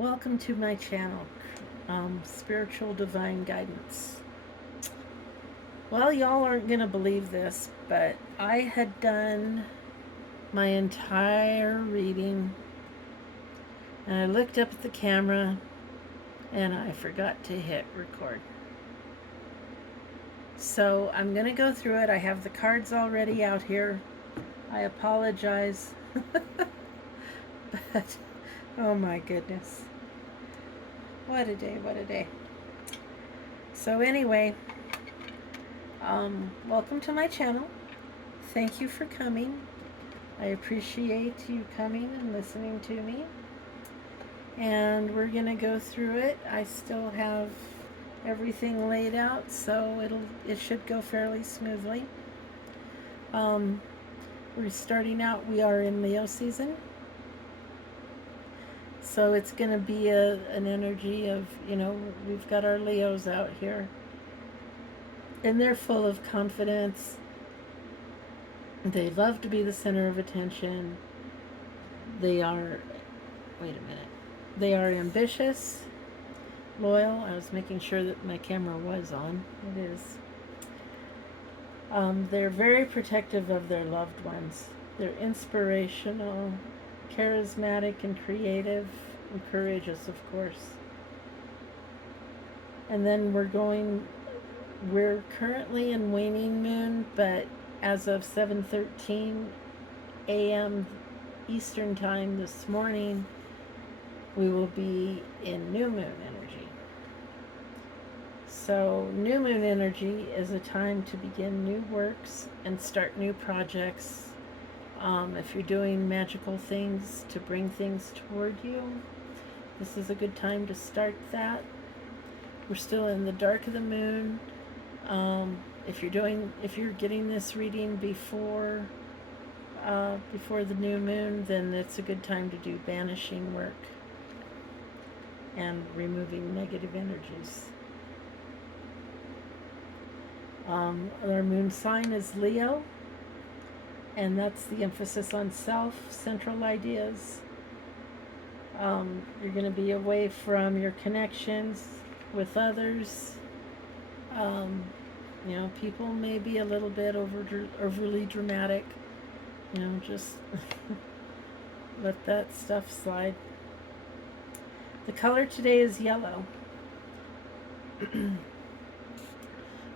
Welcome to my channel, Spiritual Divine Guidance. Well, y'all aren't going to believe this, but I had done my entire reading and I looked up at the camera and I forgot to hit record. So I'm going to go through it. I have the cards already out here. I apologize. But, oh my goodness. What a day, what a day. So anyway, welcome to my channel. Thank you for coming. I appreciate you coming and listening to me. And we're going to go through it. I still have everything laid out, so it should go fairly smoothly. We're starting out, we are in Leo season. So it's going to be an energy of, we've got our Leos out here. And they're full of confidence. They love to be the center of attention. They are, wait a minute. They are ambitious, loyal. I was making sure that my camera was on. It is. They're very protective of their loved ones. They're inspirational, charismatic and creative and courageous, of course. And then we're currently in waning moon, but as of 7:13 a.m. Eastern time this morning, we will be in new moon energy. So new moon energy is a time to begin new works and start new projects. If you're doing magical things to bring things toward you, this is a good time to start that. We're still in the dark of the moon. If you're getting this reading before the new moon, then it's a good time to do banishing work and removing negative energies. Our moon sign is Leo, and that's the emphasis on self, central ideas. You're going to be away from your connections with others. People may be a little bit overly dramatic. Just let that stuff slide. The color today is yellow,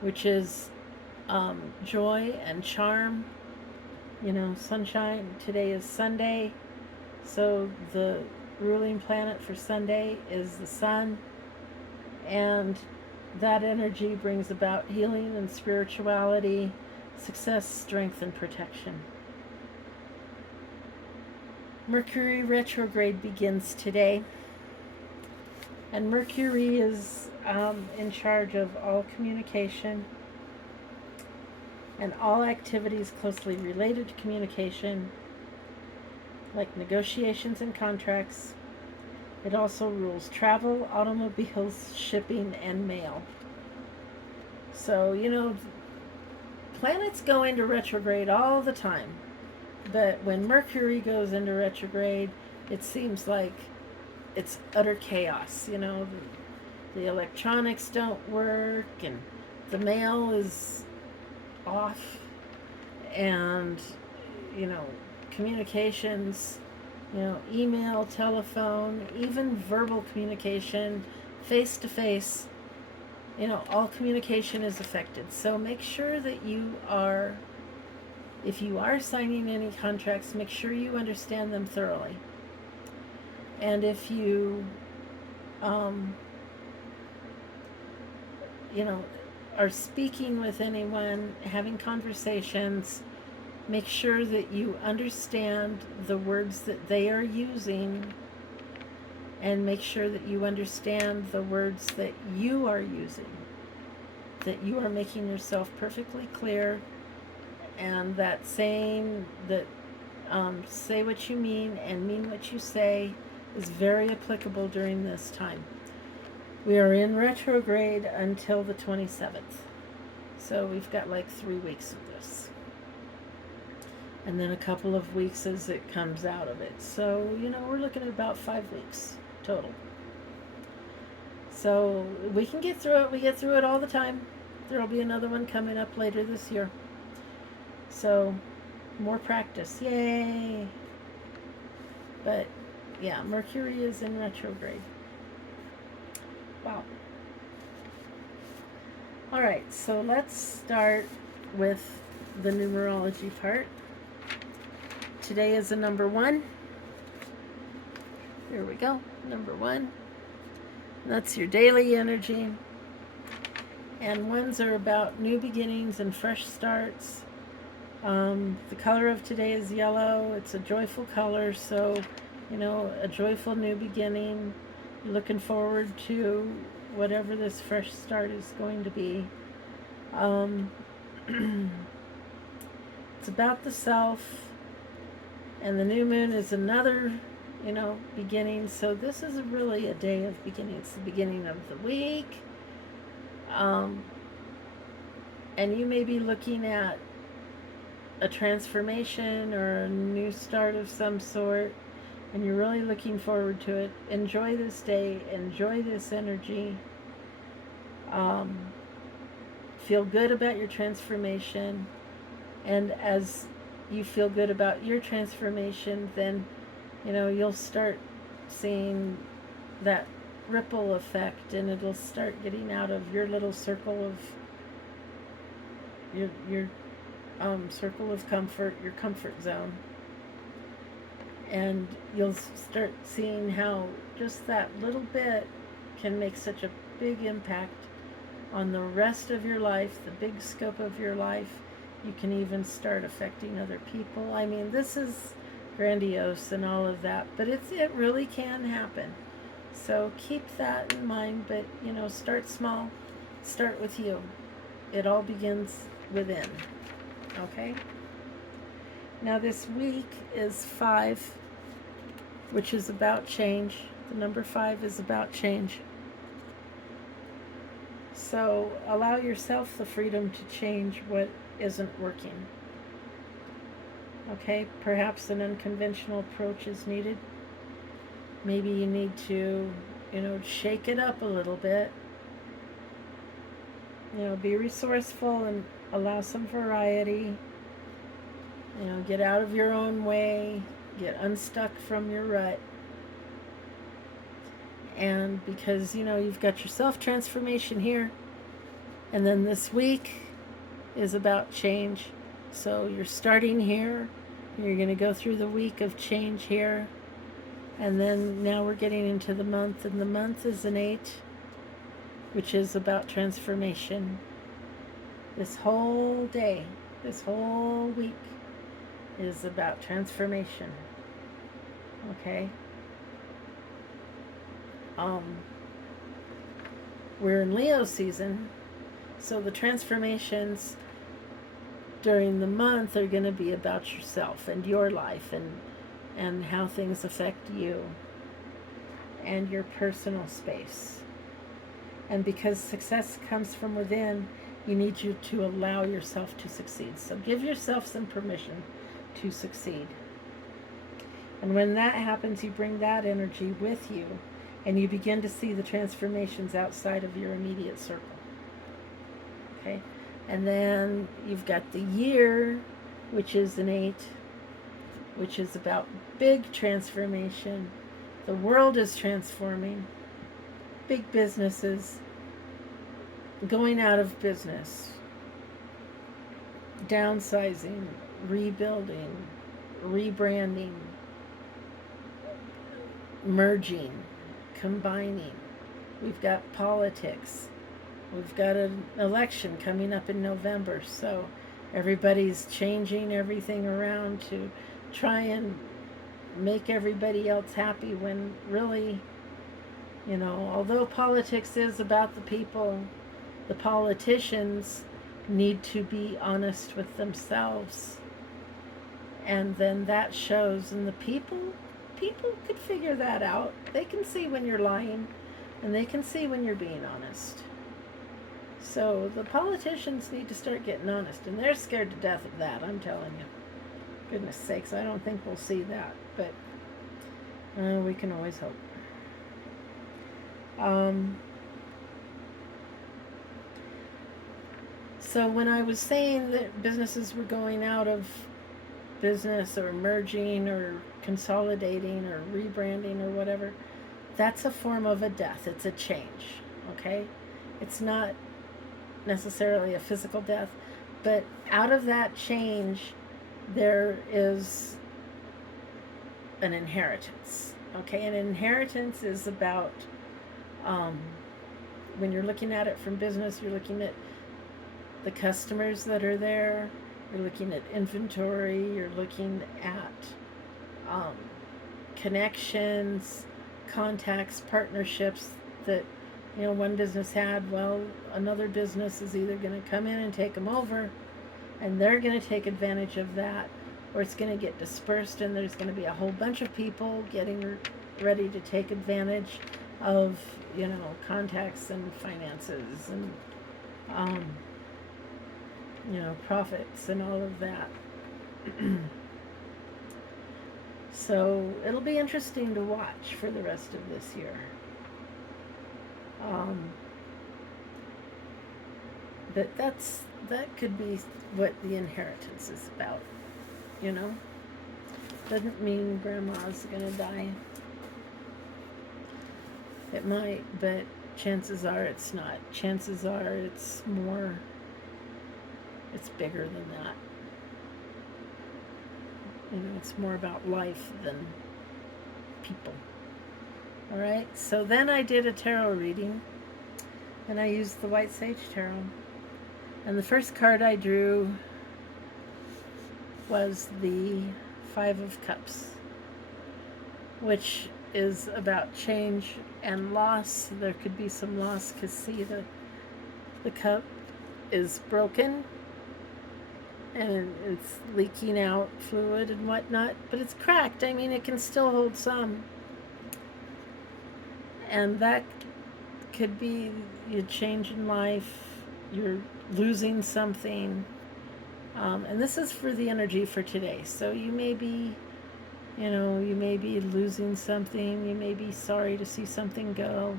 which is joy and charm, sunshine. Today is Sunday, so the ruling planet for Sunday is the sun, and that energy brings about healing and spirituality, success, strength, and protection. Mercury retrograde begins today, and Mercury is in charge of all communication and all activities closely related to communication, like negotiations and contracts. It also rules travel, automobiles, shipping, and mail. So, planets go into retrograde all the time. But when Mercury goes into retrograde, it seems like it's utter chaos. The electronics don't work, and the mail is off, and communications, email, telephone, even verbal communication, face to face, all communication is affected. So make sure that if you are signing any contracts, make sure you understand them thoroughly. And if you are speaking with anyone, having conversations, make sure that you understand the words that they are using, and make sure that you understand the words that you are using, that you are making yourself perfectly clear, and that saying that say what you mean and mean what you say is very applicable during this time. We are in retrograde until the 27th. So we've got like 3 weeks of this. And then a couple of weeks as it comes out of it. So, we're looking at about 5 weeks total. So we can get through it. We get through it all the time. There will be another one coming up later this year. So more practice. Yay. But yeah, Mercury is in retrograde. Wow. All right, so let's start with the numerology part. Today is a number 1. Here we go, number 1. That's your daily energy. And 1s are about new beginnings and fresh starts. The color of today is yellow. It's a joyful color, so, a joyful new beginning. Looking forward to whatever this fresh start is going to be. It's about the self, and the new moon is another, beginning. So this is really a day of beginning. It's the beginning of the week. And you may be looking at a transformation or a new start of some sort, and you're really looking forward to it. Enjoy this day. Enjoy this energy. Feel good about your transformation. And as you feel good about your transformation, then, you'll start seeing that ripple effect, and it'll start getting out of your little circle of your circle of comfort, your comfort zone. And you'll start seeing how just that little bit can make such a big impact on the rest of your life, the big scope of your life. You can even start affecting other people. I mean, this is grandiose and all of that, but it really can happen. So keep that in mind, but, start small. Start with you. It all begins within. Okay? Now this week is 5, which is about change. The number 5 is about change. So allow yourself the freedom to change what isn't working. Okay? Perhaps an unconventional approach is needed. Maybe you need to, shake it up a little bit. Be resourceful and allow some variety. Get out of your own way. Get unstuck from your rut. And because, you've got your self-transformation here. And then this week is about change. So you're starting here. You're going to go through the week of change here. And then now we're getting into the month. And the month is an 8, which is about transformation. This whole day, this whole week is about transformation. Okay? We're in Leo season, so the transformations during the month are going to be about yourself and your life and how things affect you and your personal space. And because success comes from within, you need you to allow yourself to succeed. So give yourself some permission to succeed. And when that happens, you bring that energy with you, and you begin to see the transformations outside of your immediate circle. Okay? And then you've got the year, which is an 8, which is about big transformation. The world is transforming. Big businesses going out of business, downsizing, rebuilding, rebranding, merging, combining. We've got politics. We've got an election coming up in November, so everybody's changing everything around to try and make everybody else happy, when really, although politics is about the people, the politicians need to be honest with themselves. And then that shows, and the people could figure that out. They can see when you're lying, and they can see when you're being honest. So the politicians need to start getting honest, and they're scared to death of that, I'm telling you. Goodness sakes, I don't think we'll see that, but we can always hope. So when I was saying that businesses were going out of business or merging or consolidating or rebranding or whatever, that's a form of a death. It's a change, okay? It's not necessarily a physical death, but out of that change, there is an inheritance, okay? An inheritance is about, um, when you're looking at it from business, you're looking at the customers that are there, you're looking at inventory, you're looking at connections, contacts, partnerships that, you know, one business had. Well, another business is either going to come in and take them over, and they're going to take advantage of that, or it's going to get dispersed and there's going to be a whole bunch of people getting ready to take advantage of, you know, contacts and finances and you know, profits and all of that. So it'll be interesting to watch for the rest of this year. But that could be what the inheritance is about, you know. Doesn't mean grandma's gonna die. It might, but chances are it's not. Chances are it's bigger than that. You know, it's more about life than people. All right, so then I did a tarot reading, and I used the White Sage Tarot. And the first card I drew was the Five of Cups, which is about change and loss. There could be some loss because, see, the cup is broken and it's leaking out fluid and whatnot, but it's cracked. I mean, it can still hold some. And that could be your change in life, you're losing something. And this is for the energy for today. So you may be, you know, you may be losing something. You may be sorry to see something go.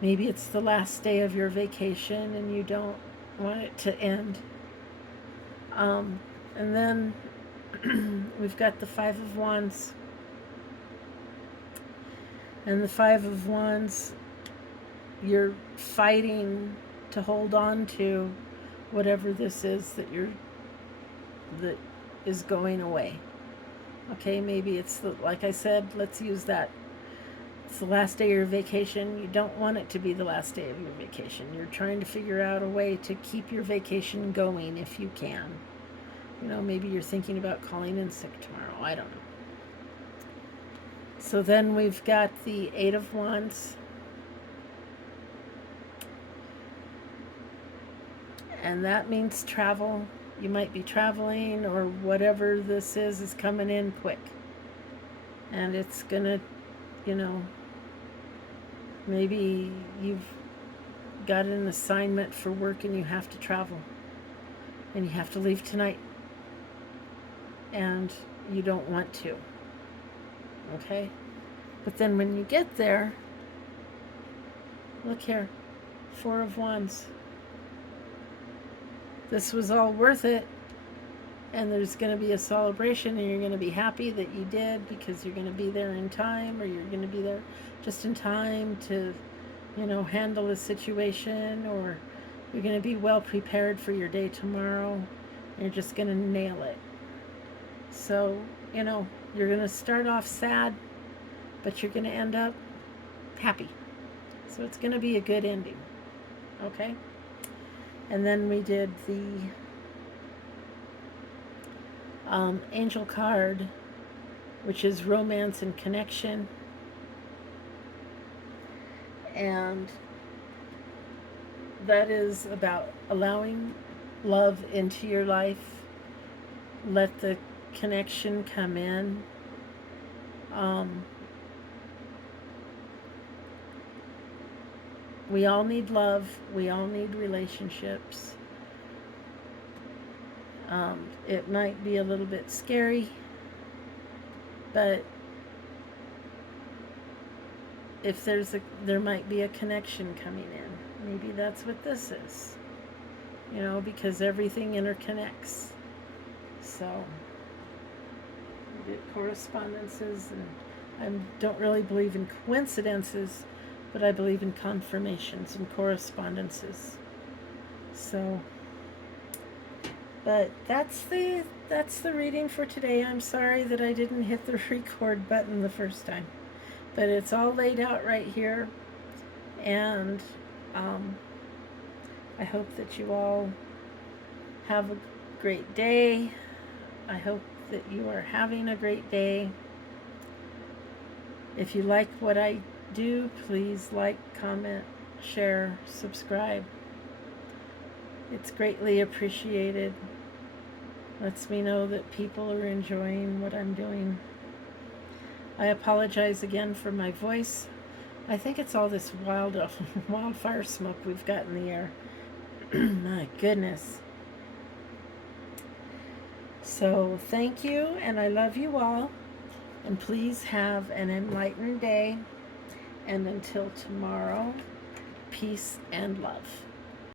Maybe it's the last day of your vacation and you don't want it to end. And then we've got the Five of Wands. And the Five of Wands, you're fighting to hold on to whatever this is that is going away. Okay, maybe it's like I said, let's use that. It's the last day of your vacation. You don't want it to be the last day of your vacation. You're trying to figure out a way to keep your vacation going if you can. You know, maybe you're thinking about calling in sick tomorrow. I don't know. So then we've got the Eight of Wands. And that means travel. You might be traveling, or whatever this is coming in quick. And it's going to, you know, maybe you've got an assignment for work and you have to travel. And you have to leave tonight. And you don't want to. Okay? But then when you get there, look here, Four of Wands. This was all worth it, and there's going to be a celebration, and you're going to be happy that you did, because you're going to be there in time, or you're going to be there just in time to, you know, handle the situation, or you're going to be well prepared for your day tomorrow, and you're just going to nail it. So, you know, you're going to start off sad, but you're going to end up happy. So it's going to be a good ending. Okay? And then we did the angel card, which is romance and connection. And that is about allowing love into your life. Let the connection come in. We all need love. We all need relationships. It might be a little bit scary, but if there might be a connection coming in. Maybe that's what this is. because everything interconnects. So we get correspondences, and I don't really believe in coincidences, but I believe in confirmations and correspondences. So, but that's the reading for today. I'm sorry that I didn't hit the record button the first time, but it's all laid out right here, and I hope that you all have a great day. I hope that you are having a great day. If you like what I do, please like, comment, share, subscribe. It's greatly appreciated. Lets me know that people are enjoying what I'm doing. I apologize again for my voice. I think it's all this wildfire smoke we've got in the air. My goodness. So thank you, and I love you all. And please have an enlightened day. And until tomorrow, peace and love.